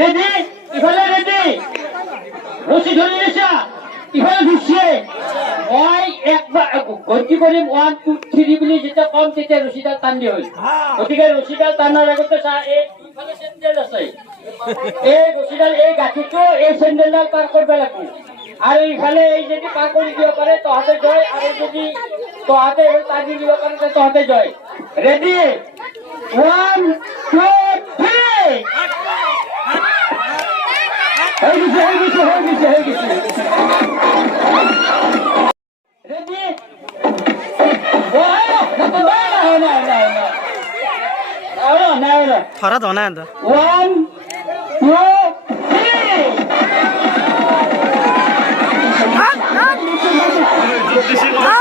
রেডি ইফালে রেডি রশি ধরে নিছা ইফালে ঘুরছে মই একবার গতি কৰিম 1 2 3 বুলি যেটা কম তেতিয়া ৰশিডাল টান দি হ'ল গতিকে ৰশিডাল টানাৰ আগতে চা এই ইফালে চেন্ডেল আছে এই ৰশিডাল এই গাঠিটো এই চেন্ডেলডাল পাৰ কৰিব লাগিব আৰু ইফালে এই যদি পাৰ কৰি দিব পাৰে তহঁতে জয় আৰু যদি তহঁতে টানি দিব পাৰে তহঁতে জয় ৰেডি 1 2 3 Hey, ready? Wow! No. थोड़ा धोना है तो 1 2 3